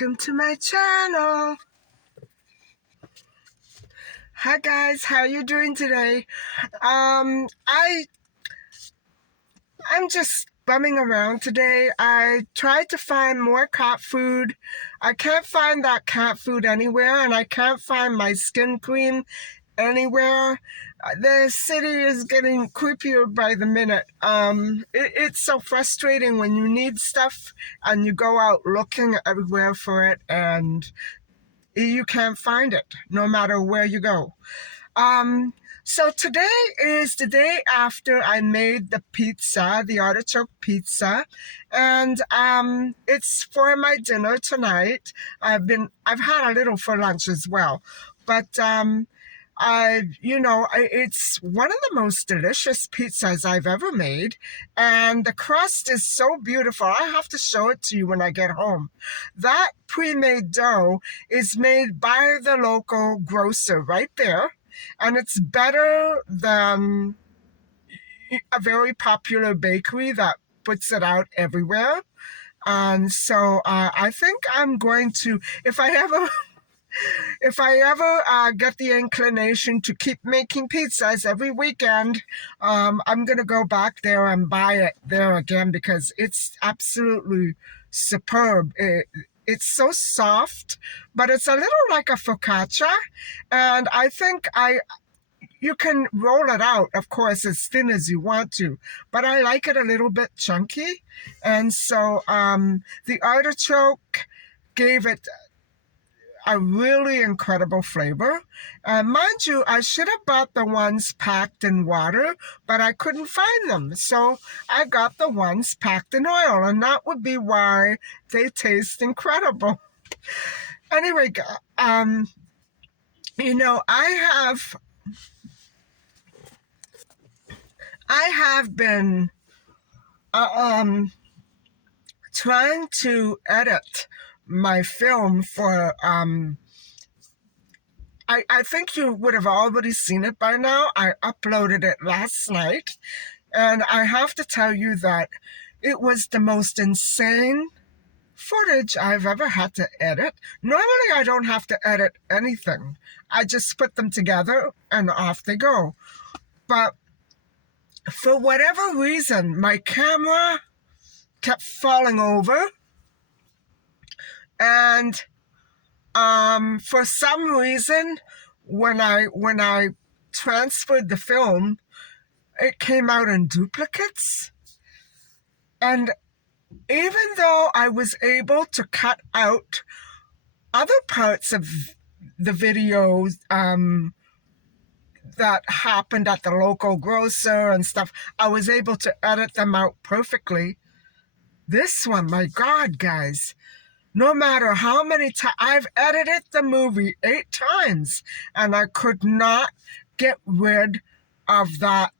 Welcome to my channel. Hi guys, how are you doing today? I'm just bumming around today. I tried to find more cat food. I can't find that cat food anywhere, and I can't find my skin cream anywhere. The city is getting creepier by the minute. It's so frustrating when you need stuff and you go out looking everywhere for it and you can't find it no matter where you go. So today is the day after I made the pizza, the artichoke pizza, and it's for my dinner tonight. I've had a little for lunch as well, but it's one of the most delicious pizzas I've ever made, and the crust is so beautiful. I have to show it to you when I get home. That pre-made dough is made by the local grocer right there, and it's better than a very popular bakery that puts it out everywhere. And so I think I'm going to, if I ever get the inclination to keep making pizzas every weekend, I'm going to go back there and buy it there again because it's absolutely superb. It's so soft, but it's a little like a focaccia, and I think you can roll it out, of course, as thin as you want to, but I like it a little bit chunky, and so the artichoke gave it a really incredible flavor. Mind you, I should have bought the ones packed in water, but I couldn't find them. So I got the ones packed in oil, and that would be why they taste incredible. Anyway, I have been trying to edit my film for I think you would have already seen it by now. I uploaded it last night, and I have to tell you that it was the most insane footage I've ever had to edit. Normally, I don't have to edit anything. I just put them together and off they go. But for whatever reason, my camera kept falling over, and for some reason, when I transferred the film, it came out in duplicates. And even though I was able to cut out other parts of the videos that happened at the local grocer and stuff, I was able to edit them out perfectly. This one, my God, guys. No matter how many times, I've edited the movie 8 times, and I could not get rid of that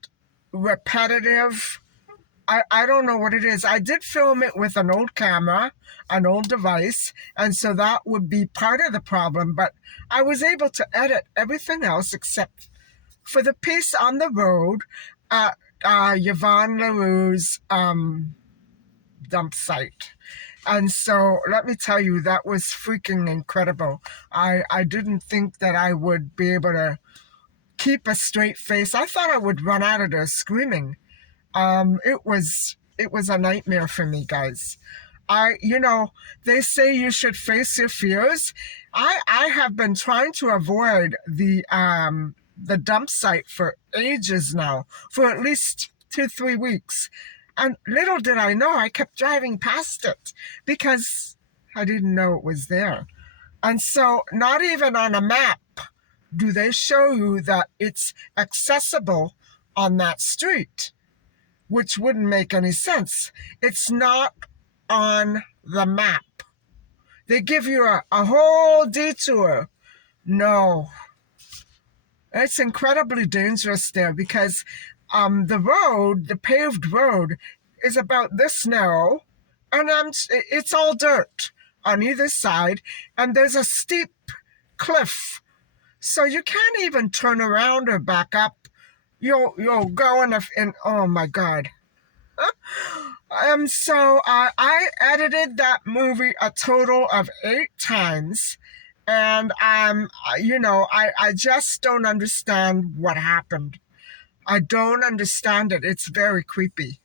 repetitive, I don't know what it is. I did film it with an old camera, an old device, and so that would be part of the problem, but I was able to edit everything else except for the piece on the road at Yvonne LaRue's dump site. And so let me tell you, that was freaking incredible. I didn't think that I would be able to keep a straight face. I thought I would run out of there screaming. It was a nightmare for me, guys. They say you should face your fears. I have been trying to avoid the dump site for ages now, for at least 2-3 weeks. And little did I know, I kept driving past it because I didn't know it was there. And so not even on a map do they show you that it's accessible on that street, which wouldn't make any sense. It's not on the map. They give you a whole detour. No. It's incredibly dangerous there because the paved road is about this narrow, and it's all dirt on either side, and there's a steep cliff, so you can't even turn around or back up. You'll go in, oh my God. I edited that movie a total of 8 times, and I just don't understand what happened. I don't understand it. It's very creepy.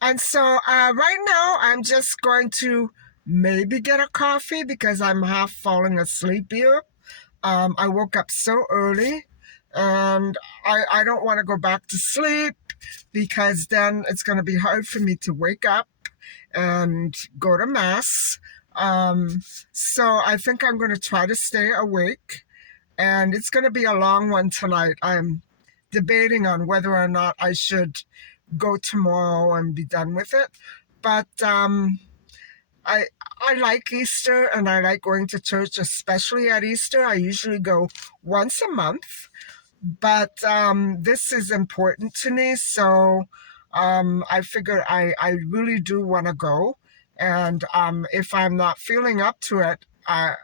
And so right now, I'm just going to maybe get a coffee because I'm half falling asleep here. I woke up so early, and I don't want to go back to sleep because then it's going to be hard for me to wake up and go to mass. Um, so I think I'm going to try to stay awake, and it's going to be a long one tonight. I'm debating on whether or not I should go tomorrow and be done with it. But I I like Easter and I like going to church, especially at Easter. I usually go once a month, but this is important to me, so I figured I really do want to go, and if I'm not feeling up to it, I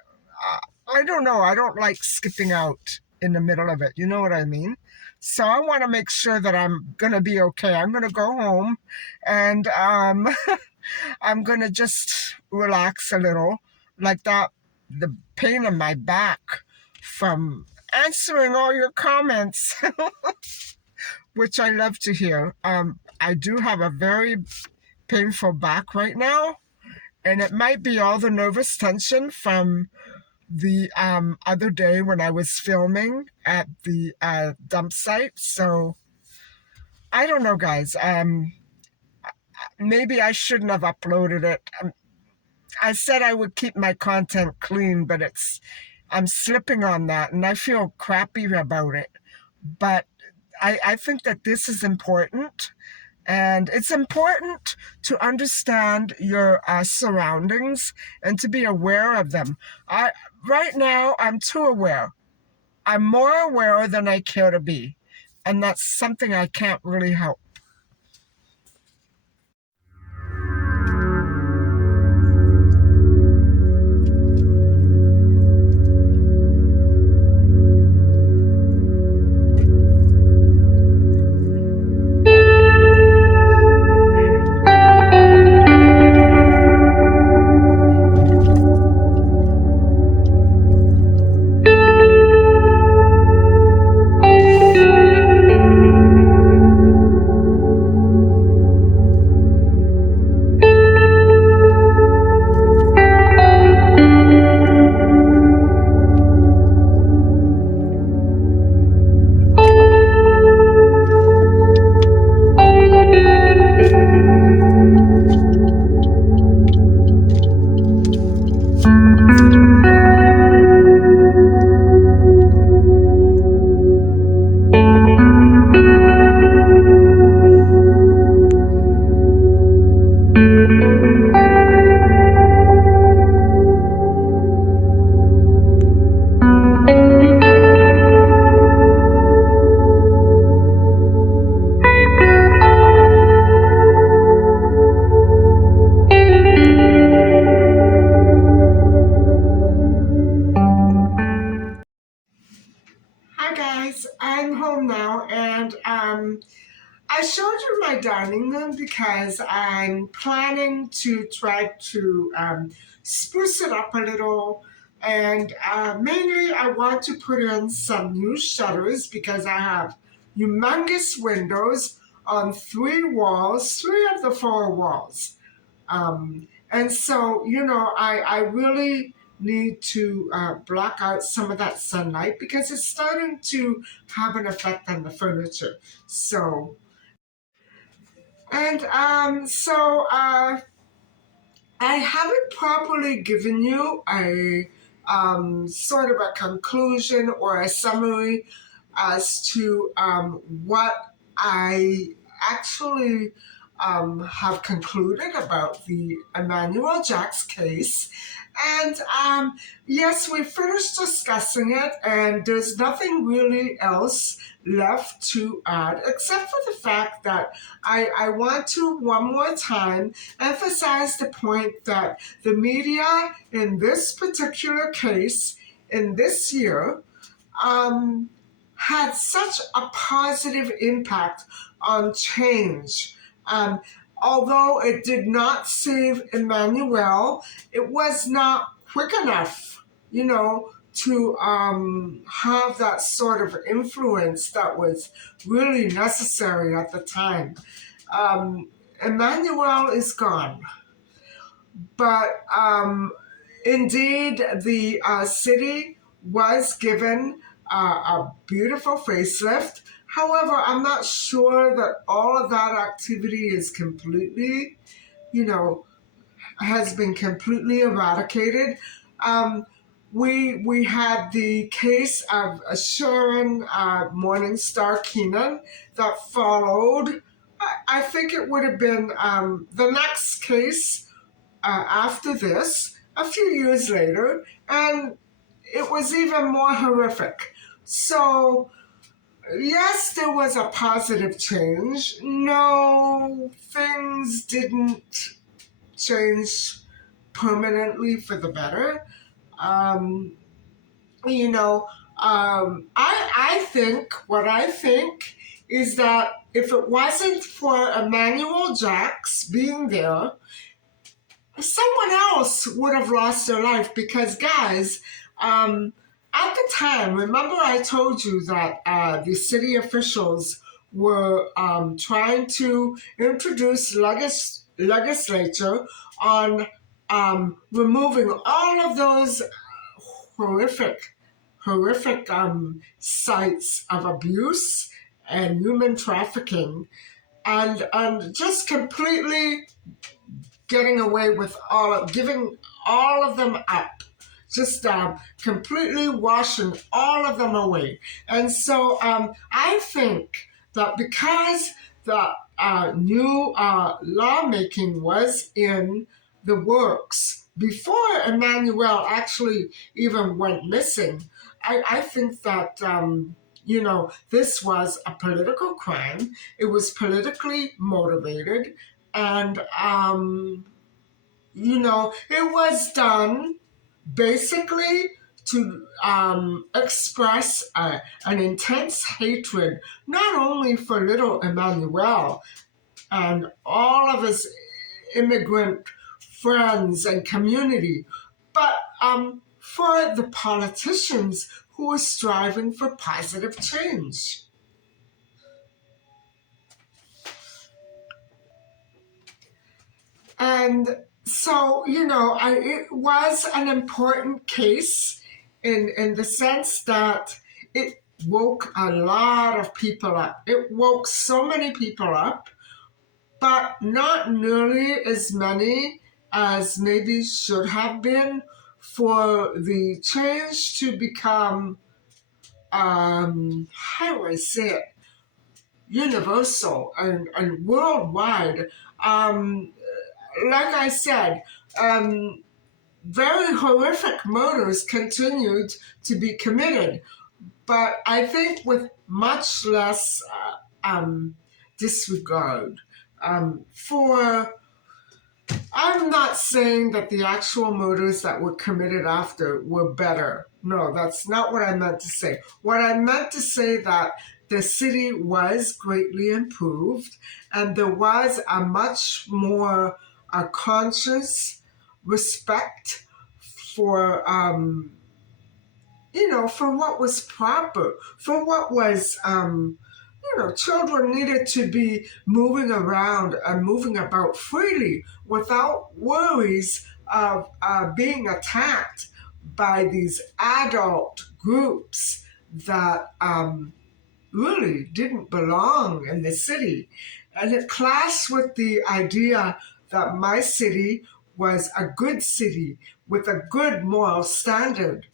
don't know. I don't like skipping out in the middle of it. You know what I mean? So I want to make sure that I'm gonna be okay. I'm gonna go home, and I'm gonna just relax a little, like that. The pain in my back from answering all your comments, which I love to hear. I do have a very painful back right now, and it might be all the nervous tension from the other day when I was filming at the dump site. So I don't know, guys. Maybe I shouldn't have uploaded it. I said I would keep my content clean, but I'm slipping on that, and I feel crappy about it. But I think that this is important, and it's important to understand your surroundings and to be aware of them. I Right now I'm too aware. I'm more aware than I care to be, and that's something I can't really help. Hi guys, I'm home now, and I showed you my dining room because I'm planning to try to spruce it up a little. And mainly, I want to put in some new shutters because I have humongous windows on 3 walls, 3 of the 4 walls. And so, I really need to block out some of that sunlight because it's starting to have an effect on the furniture. So, and I haven't properly given you a sort of a conclusion or a summary as to what I actually have concluded about the Emanuel Jaques case. And yes, we finished discussing it, and there's nothing really else left to add except for the fact that I want to one more time emphasize the point that the media in this particular case in this year um, had such a positive impact on change. Um, Although it did not save Emmanuel, it was not quick enough, to have that sort of influence that was really necessary at the time. Emmanuel is gone, but indeed the city was given a beautiful facelift. However, I'm not sure that all of that activity is completely, you know, has been completely eradicated. Um, we had the case of Sharon Morningstar Keenan that followed. I think it would have been the next case after this, a few years later, and it was even more horrific. So, yes, there was a positive change. No, things didn't change permanently for the better. Um, you know, I think what I think is that if it wasn't for Emanuel Jaques being there, someone else would have lost their life because, guys, at the time, remember I told you that the city officials were trying to introduce legislature on removing all of those horrific, horrific sites of abuse and human trafficking, and just completely getting away with giving all of them up, just completely washing all of them away. And so I think that because the new lawmaking was in the works before Emmanuel actually even went missing, I think that this was a political crime. It was politically motivated, and it was done basically to express an intense hatred, not only for little Emmanuel and all of his immigrant friends and community, but for the politicians who were striving for positive change. And so, it was an important case in the sense that it woke a lot of people up. It woke so many people up, but not nearly as many as maybe should have been for the change to become, how do I say it, universal and worldwide. Like I said, very horrific murders continued to be committed, but I think with much less disregard. For I'm not saying that the actual murders that were committed after were better. No, that's not what I meant to say. What I meant to say that the city was greatly improved, and there was a much more conscious respect for for what was proper, for what was children needed to be moving around and moving about freely without worries of being attacked by these adult groups that really didn't belong in the city. And it clashed with the idea that my city was a good city with a good moral standard.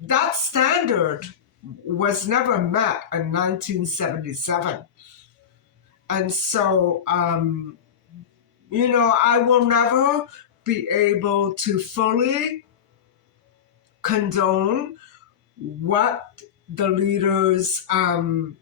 That standard was never met in 1977. And so, I will never be able to fully condone what the leaders, I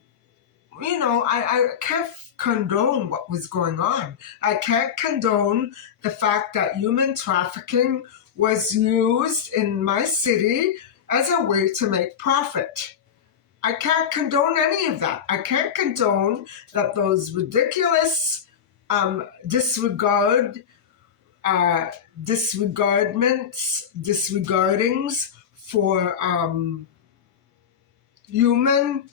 can't condone what was going on. I can't condone the fact that human trafficking was used in my city as a way to make profit. I can't condone any of that. I can't condone that those ridiculous disregard disregardings for human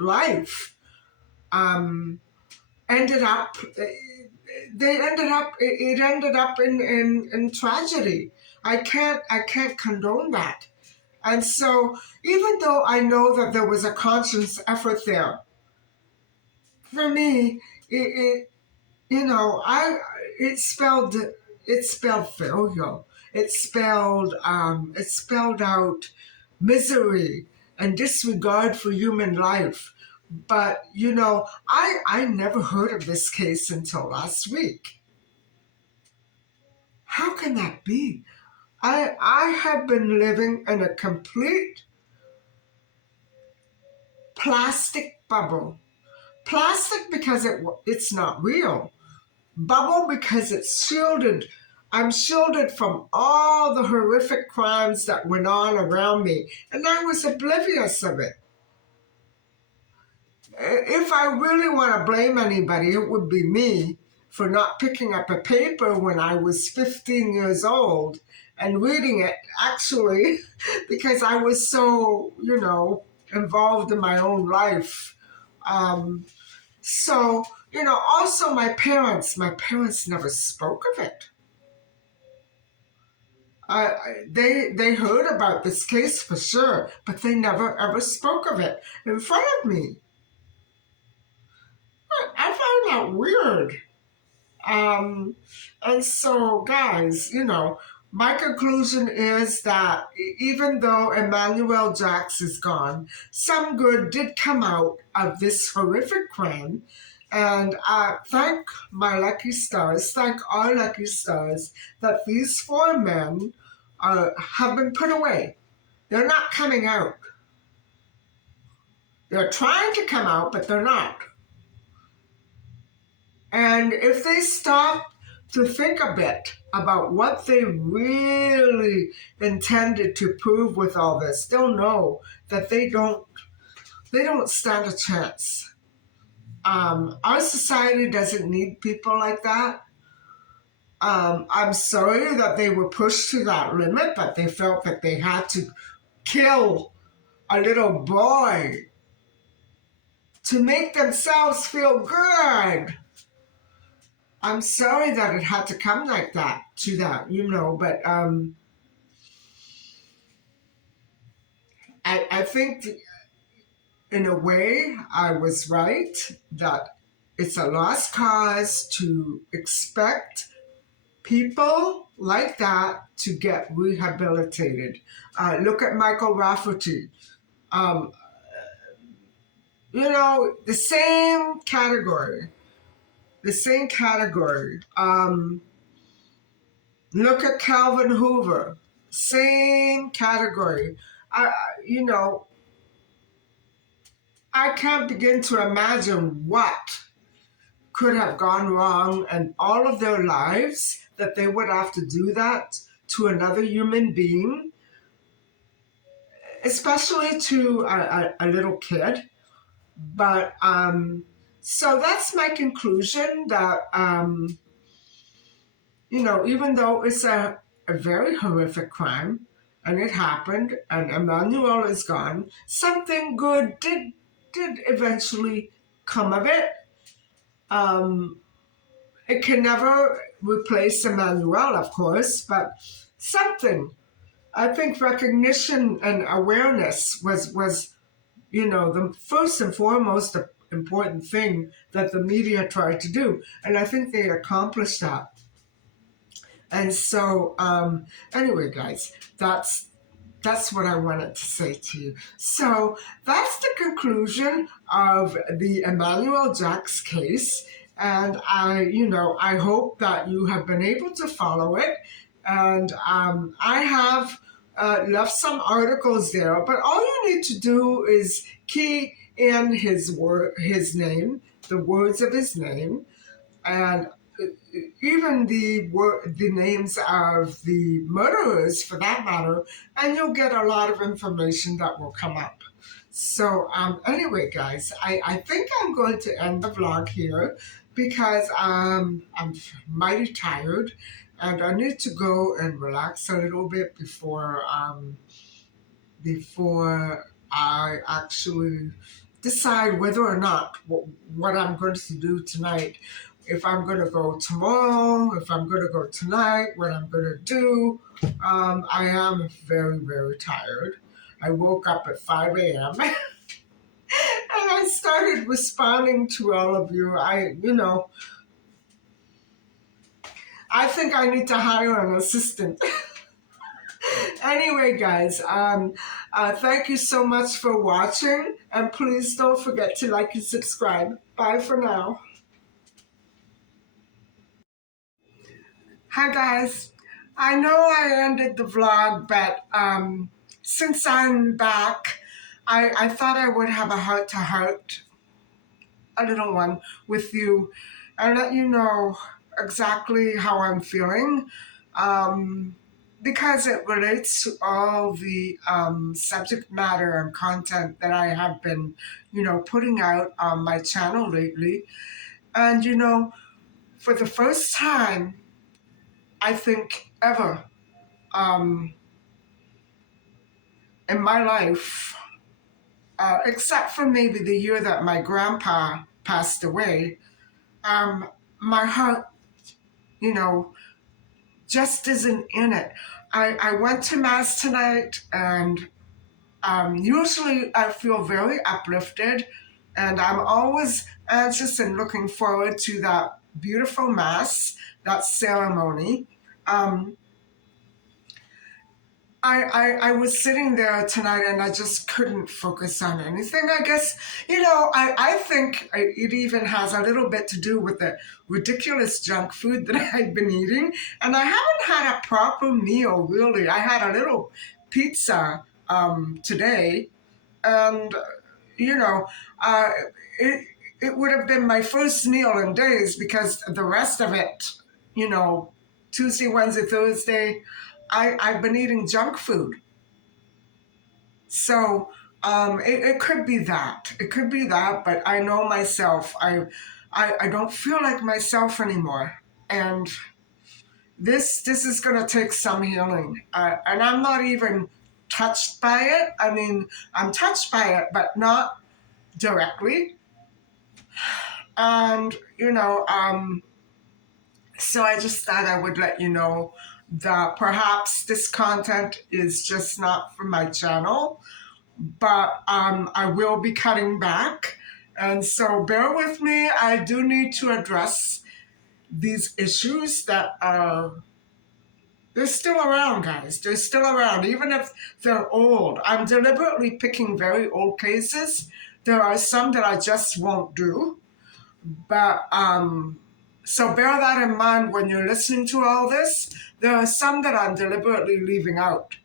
life um, ended up. It ended up in tragedy. I can't condone that. And so, even though I know that there was a conscious effort there, for me, it you know, I it spelled failure. It spelled out misery and disregard for human life. But I never heard of this case until last week. How can that be? I have been living in a complete plastic bubble. Plastic because it's not real. Bubble because it's shielded. I'm shielded from all the horrific crimes that went on around me, and I was oblivious of it. If I really want to blame anybody, it would be me for not picking up a paper when I was 15 years old and reading it, actually, because I was so, involved in my own life. Um, so, also my parents never spoke of it. They heard about this case for sure, but they never ever spoke of it in front of me. I find that weird. Um, and so, guys, my conclusion is that even though Emanuel Jaques is gone, some good did come out of this horrific crime. And thank my lucky stars, thank our lucky stars, that these four men have been put away. They're not coming out. They're trying to come out, but they're not. And if they stop to think a bit about what they really intended to prove with all this, they'll know that they don't stand a chance. Our society doesn't need people like that. I'm sorry that they were pushed to that limit, that they felt that they had to kill a little boy to make themselves feel good. I'm sorry that it had to come like that to that, but I think in a way I was right that it's a lost cause to expect people like that to get rehabilitated. Look at Michael Rafferty. Um, the same category. The same category. Look at Calvin Hoover. Same category. I, you know, I can't begin to imagine what could have gone wrong in all of their lives that they would have to do that to another human being, especially to a little kid. But so that's my conclusion that, even though it's a very horrific crime and it happened and Emmanuel is gone, something good did eventually come of it. Um, it can never replace Emmanuel, of course, but something. I think recognition and awareness was the first and foremost important thing that the media tried to do. And I think they accomplished that. And so, anyway, guys, that's what I wanted to say to you. So that's the conclusion of the Emanuel Jaques case. And I hope that you have been able to follow it. And I have left some articles there, but all you need to do is key in his name, the words of his name, and even the names of the murderers, for that matter, and you'll get a lot of information that will come up. So, anyway, guys, I think I'm going to end the vlog here because I'm mighty tired and I need to go and relax a little bit before I actually decide whether or not what I'm going to do tonight. If I'm going to go tomorrow, if I'm going to go tonight, what I'm going to do. I am very, very tired. I woke up at 5 a.m. and I started responding to all of you. I think I need to hire an assistant. Anyway, guys, thank you so much for watching, and please don't forget to like and subscribe. Bye for now. Hi, guys. I know I ended the vlog, but since I'm back, I thought I would have a heart-to-heart, a little one, with you and let you know exactly how I'm feeling. Because it relates to all the subject matter and content that I have been, putting out on my channel lately. And, for the first time, I think ever um, in my life, except for maybe the year that my grandpa passed away, my heart, you know, just isn't in it. I went to Mass tonight, and usually I feel very uplifted, and I'm always anxious and looking forward to that beautiful Mass, that ceremony. Um, I was sitting there tonight and I just couldn't focus on anything. I guess, I think it even has a little bit to do with the ridiculous junk food that I've been eating. And I haven't had a proper meal, really. I had a little pizza today, and, you know, uh, it, it would have been my first meal in days because the rest of it, you know, Tuesday, Wednesday, Thursday, I've been eating junk food. So it could be that. It could be that, but I know myself. I don't feel like myself anymore. And this is going to take some healing. And I'm not even touched by it. I mean, I'm touched by it, but not directly. And, so I just thought I would let you know that perhaps this content is just not for my channel, but I will be cutting back. And so bear with me. I do need to address these issues that they're still around, guys. They're still around, even if they're old. I'm deliberately picking very old cases. There are some that I just won't do. But so bear that in mind when you're listening to all this. There are some that I'm deliberately leaving out.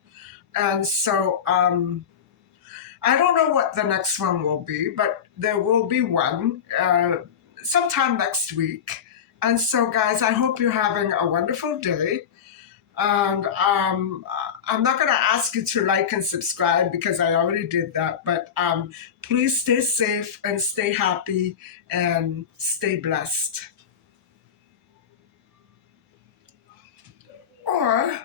And so I don't know what the next one will be, but there will be one sometime next week. And so, guys, I hope you're having a wonderful day. And I'm not going to ask you to like and subscribe because I already did that. But please stay safe and stay happy and stay blessed. Or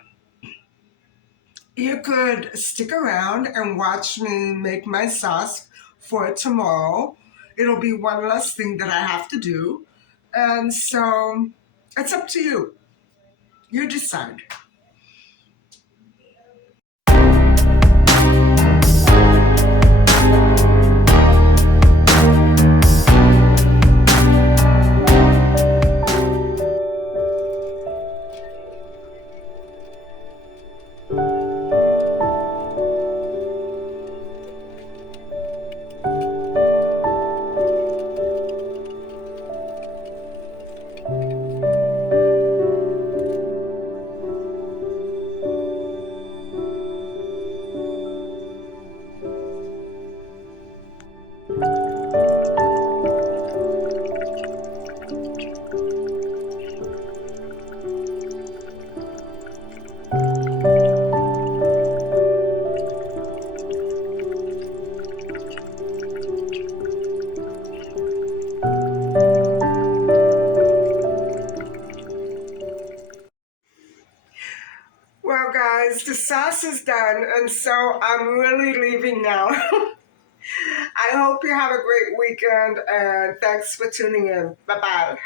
you could stick around and watch me make my sauce for tomorrow. It'll be one less thing that I have to do. And so it's up to you. You decide. Well, guys, the sauce is done, and so I'm really leaving now. I hope you have a great weekend, and thanks for tuning in. Bye-bye.